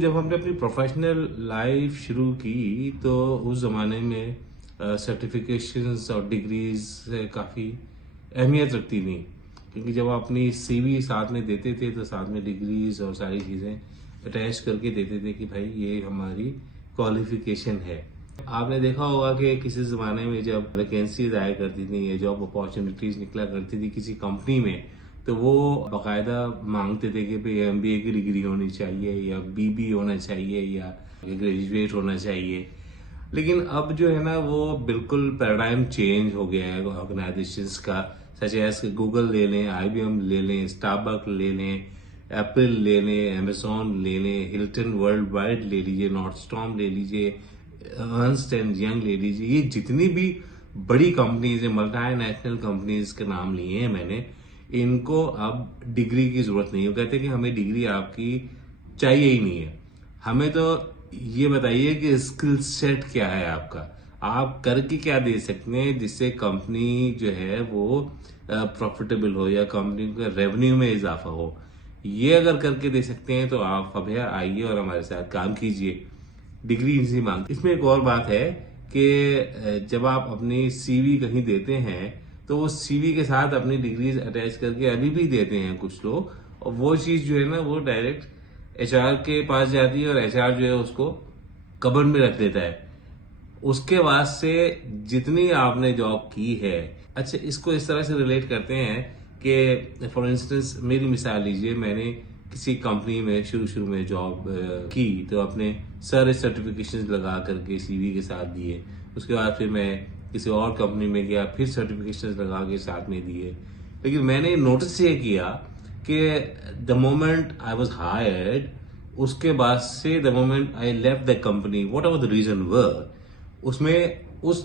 जब हमने अपनी प्रोफेशनल लाइफ शुरू की तो उस ज़माने में सर्टिफिकेशंस और डिग्रीज से काफ़ी अहमियत रखती थी, क्योंकि जब आप अपनी सीवी साथ में देते थे तो साथ में डिग्रीज और सारी चीज़ें अटैच करके देते थे कि भाई ये हमारी क्वालिफिकेशन है। आपने देखा होगा कि किसी ज़माने में जब वैकेंसीज आया करती थी या जॉब अपॉर्चुनिटीज़ निकला करती थी किसी कंपनी में, तो वो बाकायदा मांगते थे कि भाई एमबीए की डिग्री होनी चाहिए या बीबी होना चाहिए या ग्रेजुएट होना चाहिए। लेकिन अब जो है ना वो बिल्कुल पैराडाइम चेंज हो गया है ऑर्गेनाइजेशंस का। सच एज गूगल ले लें, आईबीएम ले लें, स्टारबक ले लें, एप्पल ले लें, अमेजोन ले लें, हिल्टन वर्ल्ड वाइड ले लीजिए, नॉर्थस्टॉर्म ले लीजिए, अर्नस्ट एंड यंग ले लीजिए। ये जितनी भी बड़ी कंपनीज है, मल्टी नेशनल कंपनीज के नाम लिए हैं मैंने, इनको अब डिग्री की जरूरत नहीं है। वो कहते हैं कि हमें डिग्री आपकी चाहिए ही नहीं है, हमें तो ये बताइए कि स्किल सेट क्या है आपका, आप करके क्या दे सकते हैं जिससे कंपनी जो है वो प्रॉफिटेबल हो या कंपनी का रेवेन्यू में इजाफा हो। ये अगर करके दे सकते हैं तो आप अभी आइए और हमारे साथ काम कीजिए। डिग्री इसी मांग। इसमें एक और बात है कि जब आप अपनी सीवी कहीं देते हैं तो वो सीवी के साथ अपनी डिग्रीज अटैच करके अभी भी देते हैं कुछ लोग, और वो चीज जो है ना वो डायरेक्ट एचआर के पास जाती है और एचआर जो है उसको कबर्ड में रख देता है। उसके बाद से जितनी आपने जॉब की है, अच्छा इसको इस तरह से रिलेट करते हैं कि फॉर इंस्टेंस मेरी मिसाल लीजिए, मैंने किसी कंपनी में शुरू शुरू में जॉब की तो अपने सारे सर्टिफिकेशंस लगा करके सीवी के साथ दिए। उसके बाद फिर मैं किसी और कंपनी में गया, फिर सर्टिफिकेशंस लगा के साथ में दिए। लेकिन मैंने नोटिस ये किया कि the moment I was hired, उसके बाद से the moment I left the company, whatever the reason were, उसमें उस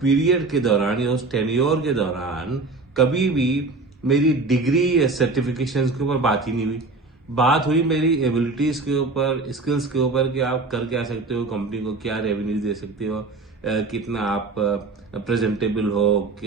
पीरियड के दौरान या उस टेन्योर के दौरान कभी भी मेरी डिग्री या सर्टिफिकेशंस के ऊपर बात ही नहीं हुई। बात हुई मेरी एबिलिटीज के ऊपर, स्किल्स के ऊपर कि आप कर क्या सकते हो, कंपनी को क्या रेवेन्यू दे सकते हो, कितना आप प्रेजेंटेबल हो,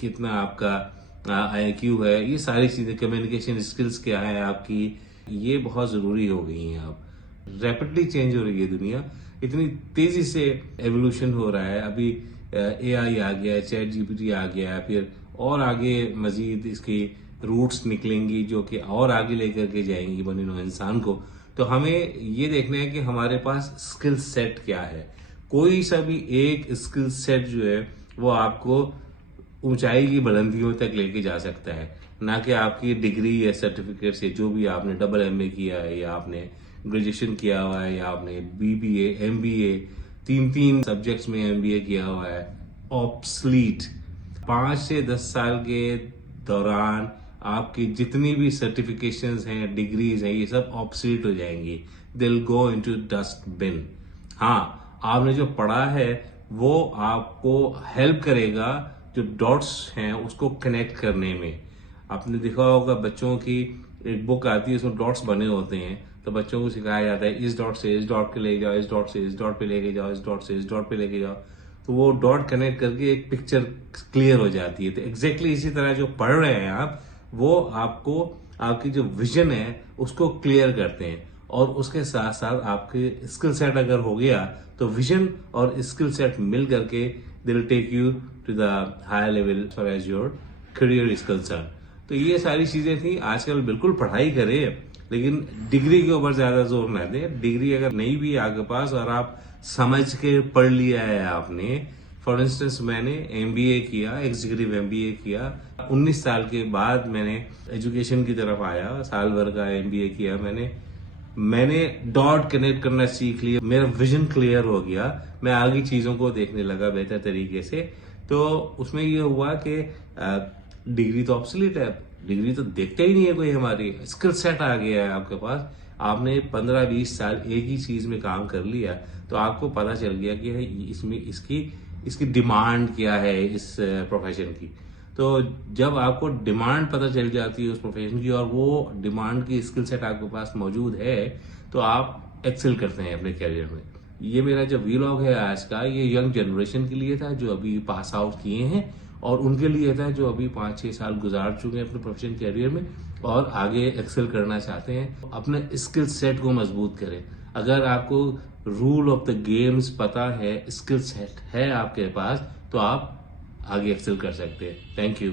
कितना आपका आईक्यू है, ये सारी चीजें, कम्युनिकेशन स्किल्स क्या है आपकी, ये बहुत जरूरी हो गई हैं। अब रैपिडली चेंज हो रही है दुनिया, इतनी तेजी से एवोल्यूशन हो रहा है। अभी एआई आ गया है, चैट जीपीटी आ गया है, फिर और आगे मजीद इसकी रूट्स निकलेंगी जो कि और आगे लेकर के जाएंगी बनी नो इंसान को। तो हमें ये देखना है कि हमारे पास स्किल सेट क्या है। कोई सा भी एक स्किल सेट जो है वो आपको ऊंचाई की बुलंदियों तक लेके जा सकता है, ना कि आपकी डिग्री या सर्टिफिकेट से, जो भी आपने डबल एमए किया है या आपने ग्रेजुएशन किया हुआ है या आपने बीबीए, एमबीए, तीन तीन सब्जेक्ट्स में एमबीए किया हुआ है, ऑब्सलीट। 5 से 10 साल के दौरान आपकी जितनी भी सर्टिफिकेशंस हैं, डिग्रीज हैं, ये सब ऑब्सलीट हो जाएंगी, दिल गो इनटू डस्टबिन। हाँ, आपने जो पढ़ा है वो आपको हेल्प करेगा जो डॉट्स हैं उसको कनेक्ट करने में। आपने देखा होगा बच्चों की एक बुक आती है, उसमें डॉट्स बने होते हैं, तो बच्चों को सिखाया जाता है इस डॉट से इस डॉट पे ले जाओ, इस डॉट से इस डॉट पे लेके जाओ, इस डॉट से इस डॉट पे लेके जाओ, तो वो डॉट कनेक्ट करके एक पिक्चर क्लियर हो जाती है। तो एग्जैक्टली इसी तरह जो पढ़ रहे हैं आप, वो आपको आपकी जो विजन है उसको क्लियर करते हैं, और उसके साथ साथ आपके स्किल सेट अगर हो गया तो विजन और स्किल सेट मिल करके they will take you to the higher level for as your career is concern. तो ये सारी चीजें थी। आजकल बिल्कुल पढ़ाई करें लेकिन डिग्री के ऊपर ज्यादा जोर ना दें। डिग्री अगर नहीं भी आपके पास और आप समझ के पढ़ लिया है आपने, फॉर इंस्टेंस मैंने एमबीए किया, एग्जीक्यूटिव एमबीए किया, 19 साल के बाद मैंने एजुकेशन की तरफ आया, साल भर का एमबीए किया मैंने डॉट कनेक्ट करना सीख लिया, मेरा विजन क्लियर हो गया, मैं आगे चीजों को देखने लगा बेहतर तरीके से। तो उसमें ये हुआ कि डिग्री तो ऑब्सोलीट है, डिग्री तो देखता ही नहीं है कोई, हमारी स्किल सेट आ गया है आपके पास। आपने 15-20 साल एक ही चीज में काम कर लिया तो आपको पता चल गया कि इसमें इसकी इसकी डिमांड क्या है इस प्रोफेशन की। तो जब आपको डिमांड पता चल जाती है उस प्रोफेशन की और वो डिमांड की स्किल सेट आपके पास मौजूद है, तो आप एक्सेल करते हैं अपने करियर में। ये मेरा जो वीलॉग है आज का, ये यंग जनरेशन के लिए था जो अभी पास आउट किए हैं, और उनके लिए था जो अभी 5-6 साल गुजार चुके हैं अपने प्रोफेशनल करियर में और आगे एक्सेल करना चाहते हैं। अपने स्किल सेट को मजबूत करें, अगर आपको रूल ऑफ द गेम्स पता है, स्किल सेट है आपके पास, तो आप आगे एक्सेल कर सकते हैं। Thank you.